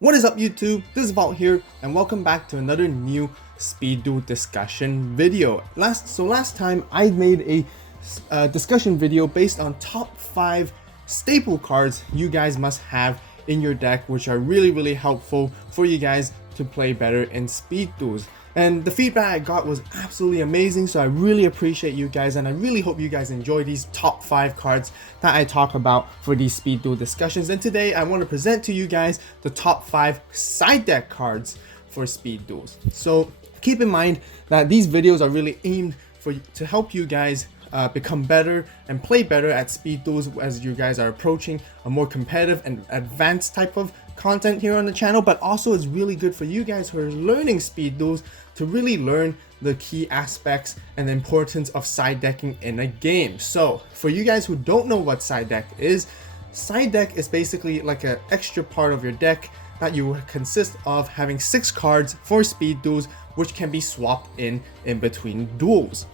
What is up YouTube? This is Vault here and welcome back to another new Speed Duel discussion video. Last time I made a discussion video based on top 5 staple cards you guys must have in your deck, which are really helpful for you guys to play better in Speed Duels. And the feedback I got was absolutely amazing, so I really appreciate you guys, and I really hope you guys enjoy these top 5 cards that I talk about for these Speed Duel discussions. And today I want to present to you guys the top 5 side deck cards for Speed Duels. So keep in mind that these videos are really aimed to help you guys become better and play better at Speed Duels as you guys are approaching a more competitive and advanced type of content here on the channel, but also it's really good for you guys who are learning Speed Duels to really learn the key aspects and the importance of side decking in a game. So for you guys who don't know what side deck is basically like an extra part of your deck that you consist of having 6 cards for Speed Duels, which can be swapped in between duels.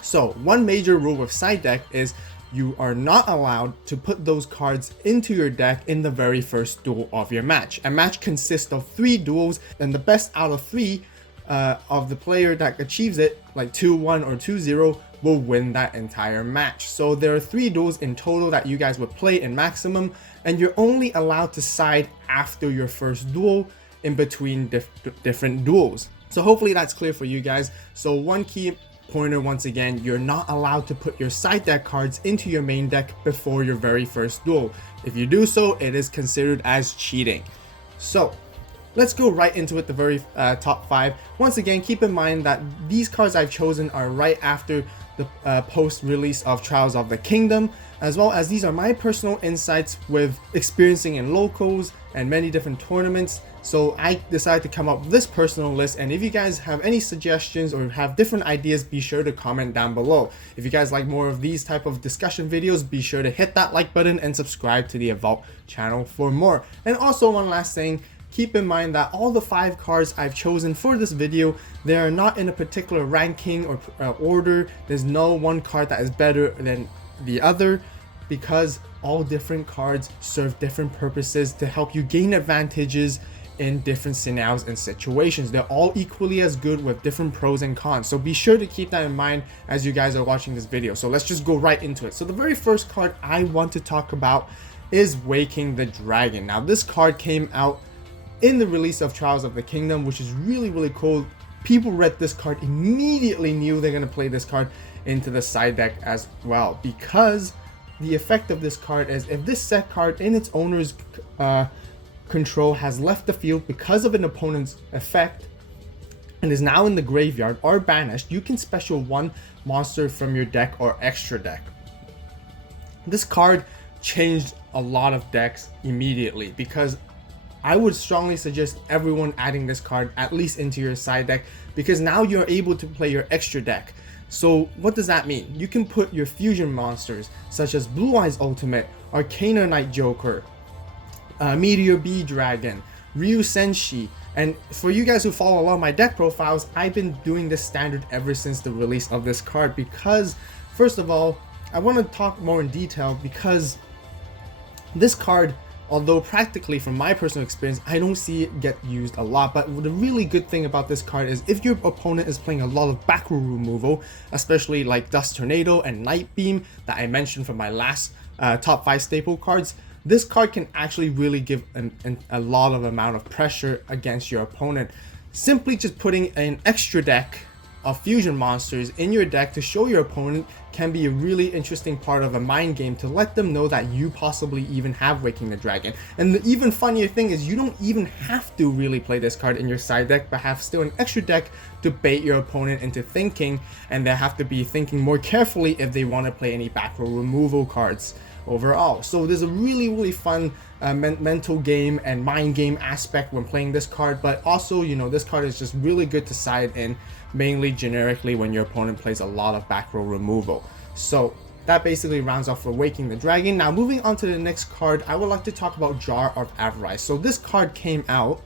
So one major rule with side deck is you are not allowed to put those cards into your deck in the very first duel of your match. A match consists of 3 duels, and the best out of 3 of the player that achieves it, like 2-1 or 2-0, will win that entire match. So there are 3 duels in total that you guys would play in maximum, and you're only allowed to side after your first duel in between different duels. So hopefully that's clear for you guys. So one key pointer, once again, you're not allowed to put your side deck cards into your main deck before your very first duel. If you do so, it is considered as cheating. So let's go right into it, the very top 5. Once again, keep in mind that these cards I've chosen are right after the post-release of Trials of the Kingdom, as well as these are my personal insights with experiencing in locals and many different tournaments. So I decided to come up with this personal list, and if you guys have any suggestions or have different ideas, be sure to comment down below. If you guys like more of these type of discussion videos, be sure to hit that like button and subscribe to the AVAULT channel for more. And also one last thing, keep in mind that all the 5 cards I've chosen for this video, they are not in a particular ranking or order. There's no one card that is better than the other, because all different cards serve different purposes to help you gain advantages in different scenarios and situations. They're all equally as good with different pros and cons, so be sure to keep that in mind as you guys are watching this video. So let's just go right into it. So the very first card I want to talk about is Waking the Dragon. Now this card came out in the release of Trials of the Kingdom, which is really cool. People read this card, immediately knew they're going to play this card into the side deck as well, because the effect of this card is if this set card in its owner's control has left the field because of an opponent's effect and is now in the graveyard or banished, you can special 1 monster from your deck or extra deck. This card changed a lot of decks immediately, because I would strongly suggest everyone adding this card at least into your side deck, because now you're able to play your extra deck. So what does that mean? You can put your fusion monsters such as Blue Eyes Ultimate, Arcana Knight Joker, Meteor Bee Dragon, Ryu Senshi. And for you guys who follow along my deck profiles, I've been doing this standard ever since the release of this card, because first of all, I want to talk more in detail, because this card, although practically from my personal experience, I don't see it get used a lot, but the really good thing about this card is if your opponent is playing a lot of back row removal, especially like Dust Tornado and Night Beam that I mentioned from my last top 5 staple cards, this card can actually really give a lot of amount of pressure against your opponent. Simply just putting an extra deck of fusion monsters in your deck to show your opponent can be a really interesting part of a mind game to let them know that you possibly even have Waking the Dragon. And the even funnier thing is you don't even have to really play this card in your side deck, but have still an extra deck to bait your opponent into thinking, and they have to be thinking more carefully if they want to play any back row removal cards overall. So there's a really fun mental game and mind game aspect when playing this card, but also, you know, this card is just really good to side in, mainly generically when your opponent plays a lot of back row removal. So that basically rounds off for Waking the Dragon. Now moving on to the next card, I would like to talk about Jar of Avarice. So this card came out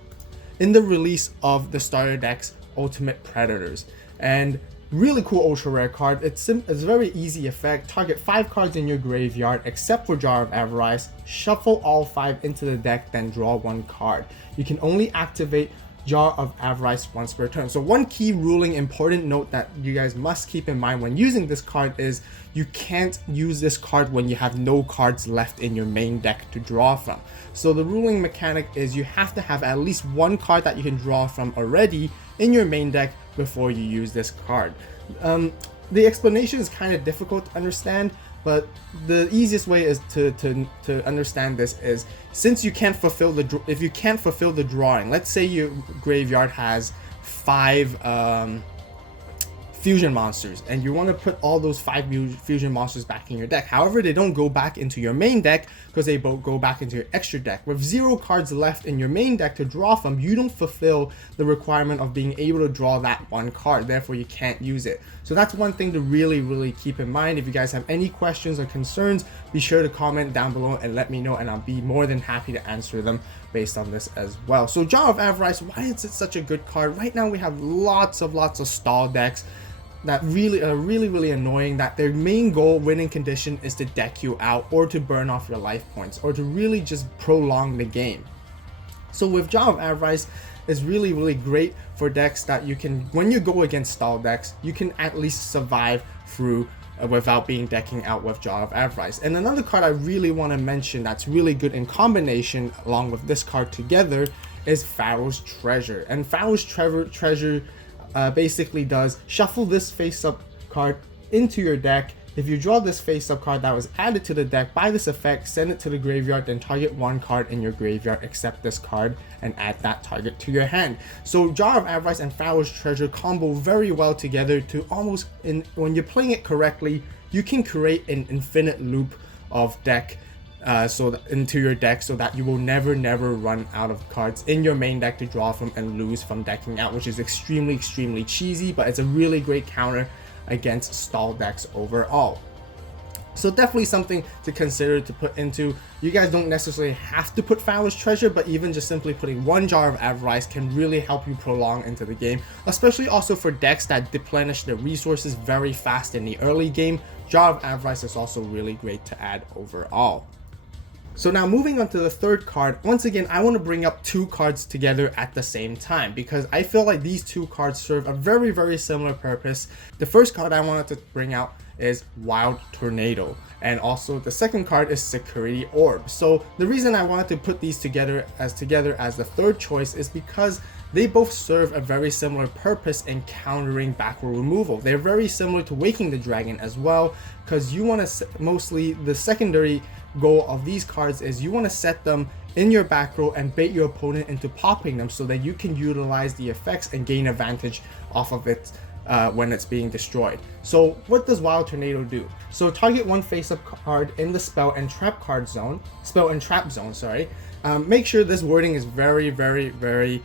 in the release of the starter decks Ultimate Predators, and Really cool ultra rare card. It's a very easy effect. Target 5 cards in your graveyard except for Jar of Avarice. Shuffle all 5 into the deck, then draw 1 card. You can only activate Jar of Avarice once per turn. So one key ruling, important note that you guys must keep in mind when using this card is you can't use this card when you have no cards left in your main deck to draw from. So the ruling mechanic is you have to have at least 1 card that you can draw from already in your main deck before you use this card. The explanation is kind of difficult to understand, but the easiest way is to understand this is, since you can't fulfill if you can't fulfill the drawing, let's say your graveyard has 5 fusion monsters and you want to put all those 5 fusion monsters back in your deck. However, they don't go back into your main deck because they both go back into your extra deck. With 0 cards left in your main deck to draw from, you don't fulfill the requirement of being able to draw that 1 card, therefore you can't use it. So that's one thing to really keep in mind. If you guys have any questions or concerns, be sure to comment down below and let me know, and I'll be more than happy to answer them based on this as well. So Jar of Avarice, why is it such a good card? Right now we have lots of stall decks that really are really annoying, that their main goal, winning condition, is to deck you out or to burn off your life points or to really just prolong the game. So with Jar of Avarice, it's really great for decks that you can, when you go against stall decks, you can at least survive through without being decking out with Jar of Avarice. And another card I really want to mention that's really good in combination along with this card together is Pharaoh's Treasure. And Pharaoh's Treasure basically does shuffle this face-up card into your deck. If you draw this face-up card that was added to the deck by this effect, send it to the graveyard, then target 1 card in your graveyard except this card and add that target to your hand. So Jar of Avarice and Pharaoh's Treasure combo very well together to almost, when you're playing it correctly, you can create an infinite loop of deck into your deck, so that you will never run out of cards in your main deck to draw from and lose from decking out, which is extremely cheesy, but it's a really great counter against stall decks overall. So definitely something to consider to put into. You guys don't necessarily have to put Pharaoh's Treasure, but even just simply putting 1 Jar of Avarice can really help you prolong into the game, especially also for decks that deplenish their resources very fast in the early game. Jar of Avarice is also really great to add overall. So now moving on to the third card, once again I want to bring up 2 cards together at the same time because I feel like these 2 cards serve a very similar purpose. The first card I wanted to bring out is Wild Tornado, and also the second card is Security Orb. So the reason I wanted to put these together as the third choice is because they both serve a very similar purpose in countering back row removal. They're very similar to Waking the Dragon as well, because you want to mostly, the secondary goal of these cards is you want to set them in your back row and bait your opponent into popping them so that you can utilize the effects and gain advantage off of it when it's being destroyed. So what does Wild Tornado do? So target 1 face-up card in the spell and trap zone. Make sure this wording is very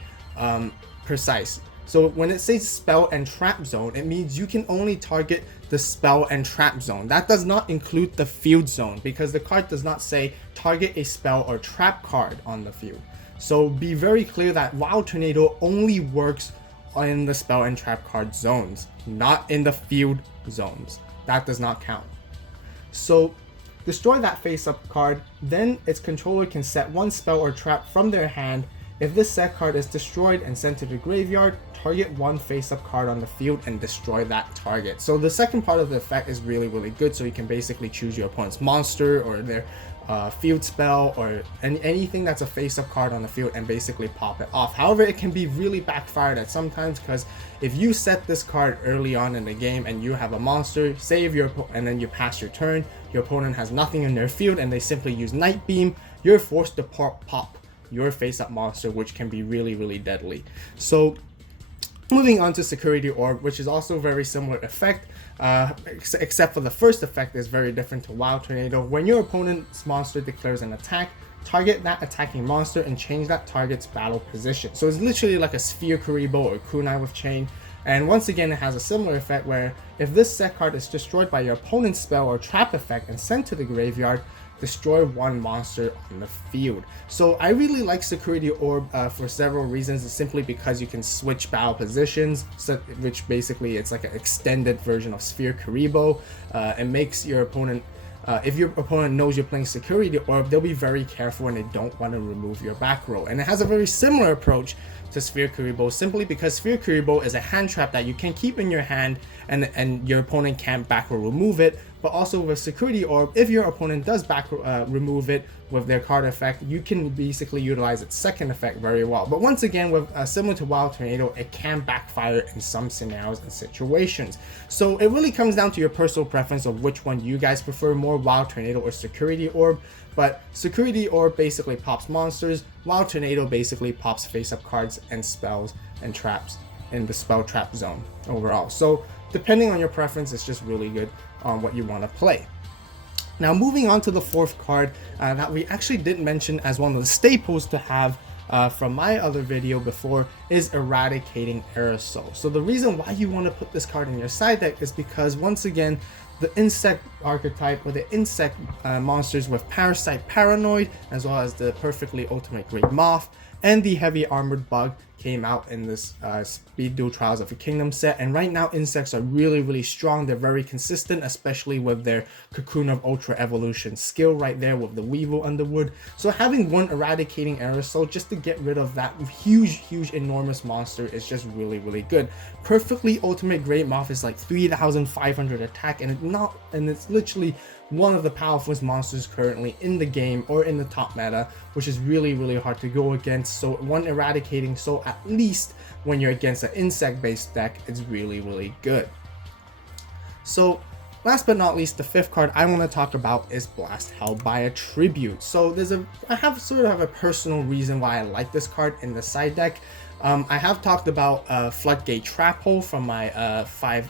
precise. So when it says spell and trap zone, it means you can only target the spell and trap zone. That does not include the field zone because the card does not say target a spell or trap card on the field. So be very clear that Wild Tornado only works in the spell and trap card zones, not in the field zones. That does not count. So destroy that face-up card, then its controller can set 1 spell or trap from their hand. If this set card is destroyed and sent to the graveyard, target 1 face-up card on the field and destroy that target. So the second part of the effect is really good, so you can basically choose your opponent's monster or their field spell or anything that's a face-up card on the field and basically pop it off. However, it can be really backfired at sometimes, because if you set this card early on in the game and you have a monster, and then you pass your turn, your opponent has nothing in their field and they simply use Night Beam, you're forced to pop your face-up monster, which can be really deadly. So moving on to Security Orb, which is also very similar effect, except for the first effect is very different to Wild Tornado. When your opponent's monster declares an attack, target that attacking monster and change that target's battle position. So it's literally like a Sphere Kuribo or Kunai with Chain. And once again, it has a similar effect where if this set card is destroyed by your opponent's spell or trap effect and sent to the graveyard, destroy one monster on the field. So I really like Security Orb for several reasons. It's simply because you can switch battle positions, which basically it's like an extended version of Sphere Karibo. It makes your opponent, if your opponent knows you're playing Security Orb, they'll be very careful and they don't want to remove your back row. And it has a very similar approach to Sphere Karibo, simply because Sphere Karibo is a hand trap that you can keep in your hand and your opponent can't back row remove it. But also with Security Orb, if your opponent does back remove it with their card effect, you can basically utilize its second effect very well. But once again, with similar to Wild Tornado, it can backfire in some scenarios and situations. So it really comes down to your personal preference of which one you guys prefer more, Wild Tornado or Security Orb. But Security Orb basically pops monsters, Wild Tornado basically pops face-up cards and spells and traps in the spell trap zone overall. So depending on your preference, it's just really good on what you want to play. Now moving on to the fourth card that we actually did mention as one of the staples to have from my other video before is Eradicating Aerosol. So the reason why you want to put this card in your side deck is because, once again, the insect archetype, or the insect monsters with Parasite Paranoid, as well as the perfectly ultimate great moth and the heavy armored bug, came out in this Speed Duel Trials of a Kingdom set. And right now insects are really strong. They're very consistent, especially with their Cocoon of Ultra Evolution skill right there with the Weevil Underwood. So having one Eradicating Aerosol just to get rid of that huge enormous monster is just really good. Perfectly ultimate great moth is like 3,500 attack, and it's literally one of the powerfulest monsters currently in the game or in the top meta, which is really hard to go against. So one Eradicating Soul, at least when you're against an insect based deck, is really good. So last but not least, the fifth card I want to talk about is Blast Held by a Tribute. So I have sort of a personal reason why I like this card in the side deck. I have talked about Floodgate Trap Hole from my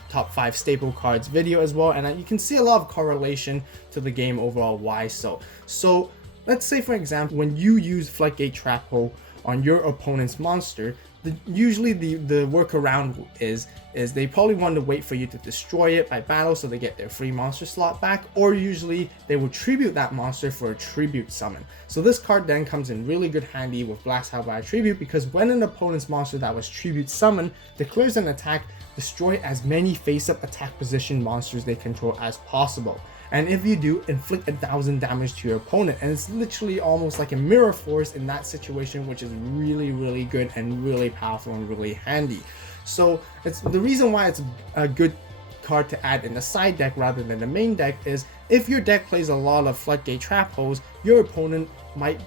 top 5 staple cards video as well, and you can see a lot of correlation to the game overall. Why so? So let's say, for example, when you use Floodgate Trap Hole on your opponent's monster, usually the workaround is they probably want to wait for you to destroy it by battle so they get their free monster slot back, or usually they will tribute that monster for a tribute summon. So this card then comes in really good handy with Blast Held by a Tribute, because when an opponent's monster that was tribute summoned declares an attack, destroy as many face-up attack position monsters they control as possible. And if you do, inflict 1,000 damage to your opponent. And it's literally almost like a mirror force in that situation, which is really good and really powerful and really handy. So it's the reason why it's a good card to add in the side deck rather than the main deck is, if your deck plays a lot of Floodgate Trap Holes, your opponent might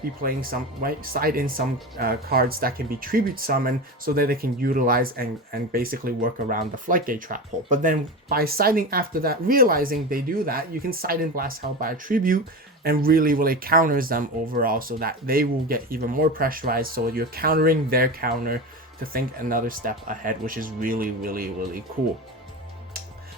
side in some cards that can be tribute summoned so that they can utilize and basically work around the Floodgate Trap Hole. But then by siding after that, realizing they do that, you can side in Blast Held by a Tribute and really counters them overall, so that they will get even more pressurized, so you're countering their counter to think another step ahead, which is really cool.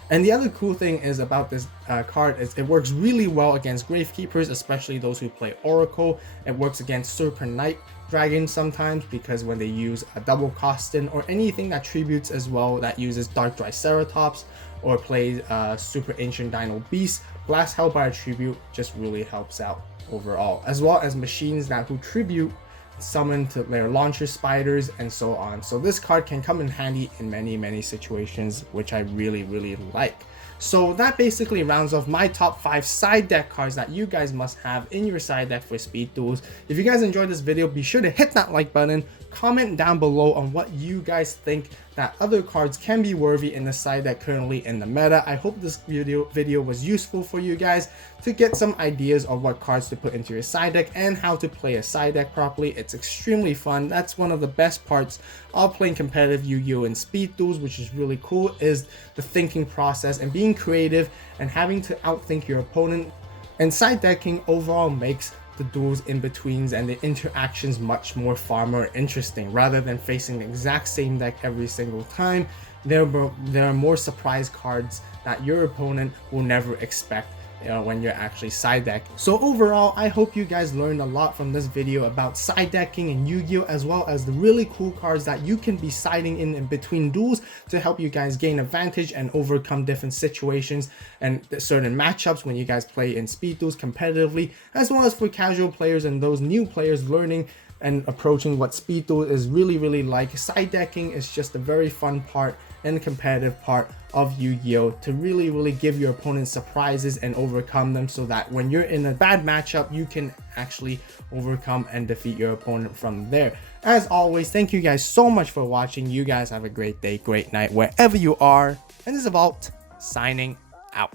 And the other cool thing is about this card is it works really well against Gravekeepers, especially those who play Oracle. It works against Serpent Knight Dragon sometimes, because when they use a double Costin or anything that tributes as well, that uses Dark Triceratops or plays Super Ancient Dino Beast, Blast Held by a Tribute just really helps out overall, as well as machines that who tribute summon to their launcher spiders and so on. So this card can come in handy in many situations, which I really like. So that basically rounds off my top 5 side deck cards that you guys must have in your side deck for Speed Duels. If you guys enjoyed this video, be sure to hit that like button, comment down below on what you guys think that other cards can be worthy in the side deck currently in the meta. I hope this video was useful for you guys to get some ideas of what cards to put into your side deck and how to play a side deck properly. It's extremely fun. That's one of the best parts of playing competitive Yu-Gi-Oh and Speed Duels, which is really cool, is the thinking process and being creative and having to outthink your opponent. And side decking overall makes the duels in betweens and the interactions much far more interesting. Rather than facing the exact same deck every single time, there are more surprise cards that your opponent will never expect when you're actually side deck. So overall, I hope you guys learned a lot from this video about side decking and Yu-Gi-Oh, as well as the really cool cards that you can be siding in between duels to help you guys gain advantage and overcome different situations and certain matchups when you guys play in speed duels competitively, as well as for casual players and those new players learning and approaching what speed duel is really like. Side decking is just a very fun part and competitive part of Yu-Gi-Oh to really give your opponent surprises and overcome them, so that when you're in a bad matchup, you can actually overcome and defeat your opponent from there. As always, thank you guys so much for watching. You guys have a great day, great night, wherever you are. And this is AVAULT signing out.